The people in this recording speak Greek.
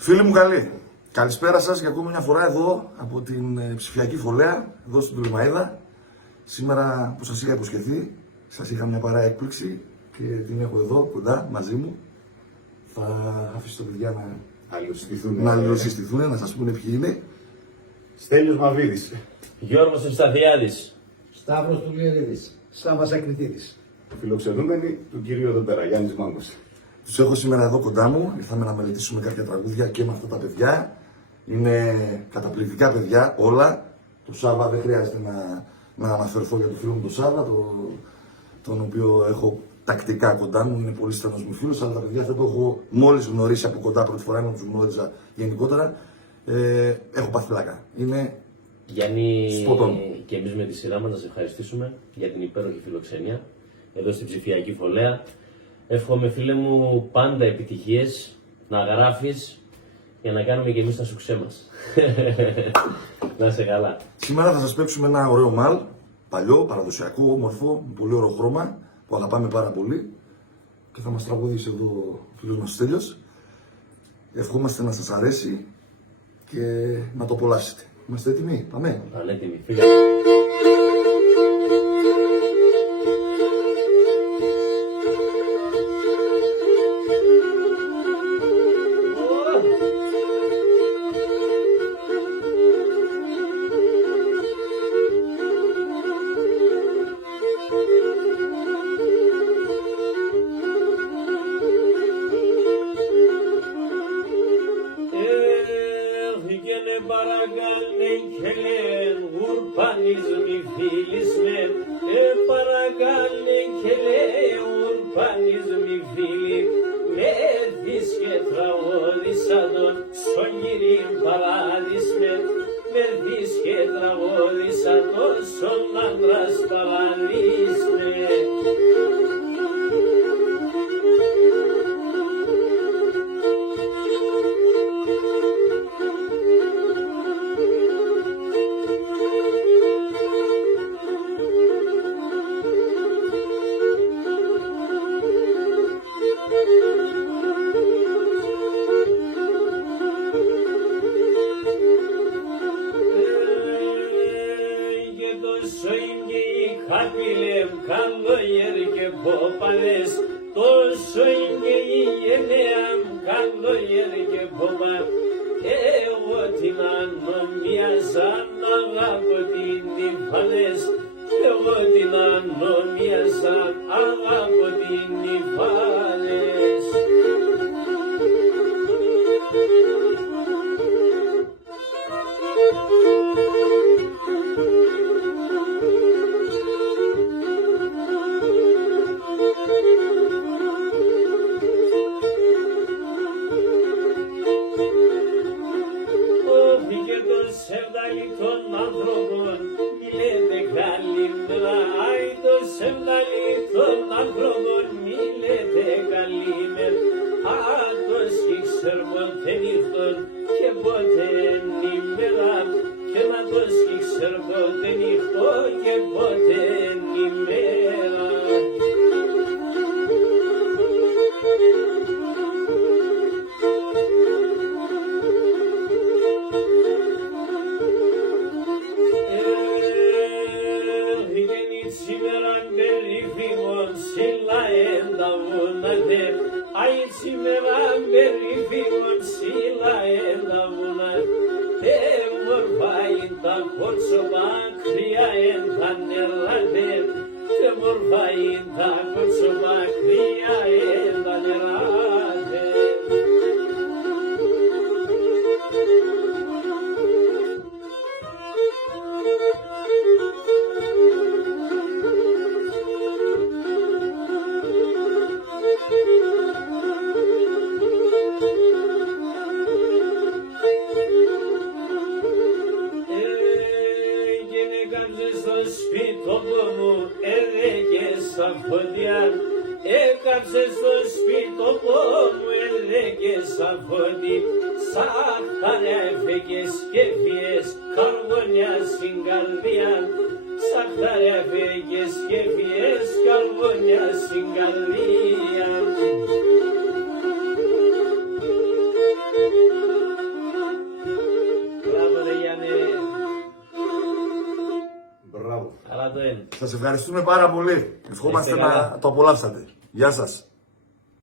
Φίλοι μου καλοί, καλησπέρα σας για ακόμη μια φορά εδώ από την ψηφιακή φωλέα, εδώ στην Τολεμαΐδα. Σήμερα που σας είχα υποσχεθεί, σας είχα μια παρέα έκπληξη και την έχω εδώ κοντά μαζί μου. Θα αφήσω τα παιδιά να αλληλοσυστηθούν, να σας πούνε ποιοι είναι. Στέλιος Μαβίδης. Γιώργος Ευσταθιάδης. Σταύρος Τουλιερίδης. Σάββας Ακριτίδης. Φιλοξενούμενοι του κυρίου εδώ πέρα, Γιάννης Μάγκος. Τους έχω σήμερα εδώ κοντά μου, ήρθαμε να μελετήσουμε κάποια τραγούδια και με αυτά τα παιδιά. Είναι καταπληκτικά παιδιά όλα. Το Σάββα δεν χρειάζεται να αναφερθώ για το φίλο μου τον Σάββα, τον οποίο έχω τακτικά κοντά μου, είναι πολύ στενός μου φίλος, αλλά τα παιδιά αυτά το έχω μόλις γνωρίσει από κοντά πρώτη φορά, ενώ τους γνώριζα γενικότερα. Έχω πάθει πλάκα. Είναι Γιάννη, σποτών. και εμείς με τη σειρά μας να σε ευχαριστήσουμε για την υπέροχη φιλοξενία εδώ στην ψηφιακή φωλέα. Εύχομαι, φίλε μου, πάντα επιτυχίες, να γράφεις για να κάνουμε και εμείς τα σουξέ μας. Να είσαι καλά. Σήμερα θα σας παίξουμε ένα ωραίο μαλ, παλιό, παραδοσιακό, όμορφο, με πολύ ωραίο χρώμα, που αγαπάμε πάρα πολύ και θα μας τραγουδήσει εδώ ο φίλος μας Στέλιος. Ευχόμαστε να σας αρέσει και να το απολαύσετε. Είμαστε έτοιμοι, πάμε. Πανέτοιμοι, φίλε. Παρακαλέν και λένε ουρπανείς μη φίλεις με. Παρακαλέν και λένε ουρπανείς μη φίλοι. Με δεις και τραγώδισα τον σογγυρί παράδεις με. Με δεις και τραγώδισα τον σον άντρας παράδεις με. Χάπηλεμ καλόγερ και ποπαδές, τόσο είναι η γενναίαμ καλόγερ και ποπα. Εγώ την ανομίαζα να αγαπώ την νυφάλες, εγώ την ανομίαζα αγαπώ την νυφάλες. Των ανθρώπων μιλέτε καλημέρα, άι το σεμναλί των ανθρώπων μιλέτε καλημέρα. Άτος και ξέρω ποτέ νύχτον και ποτέ νημέρα, και να τος και ξέρω ποτέ νύχτο και ποτέ νημέρα. Ai σήμερα περίφημον σύλλα έλαβουνα, μορφάει τα κότσομα κρύα εν τα νεράδε, μορφάει τα κότσομα κρύα εν τα νεράδε. Έκαψε στο σπίτο μου έλεγε σαν φωτί, σαν χαρά έφεγες και φιες καρβόνια στην καρδιά, σαν χαρά έφεγες και φιες καρβόνια στην καρδιά. το είναι. Σας ευχαριστούμε πάρα πολύ. Ευχόμαστε Είστε καλά. να το απολαύσατε. Γεια σας.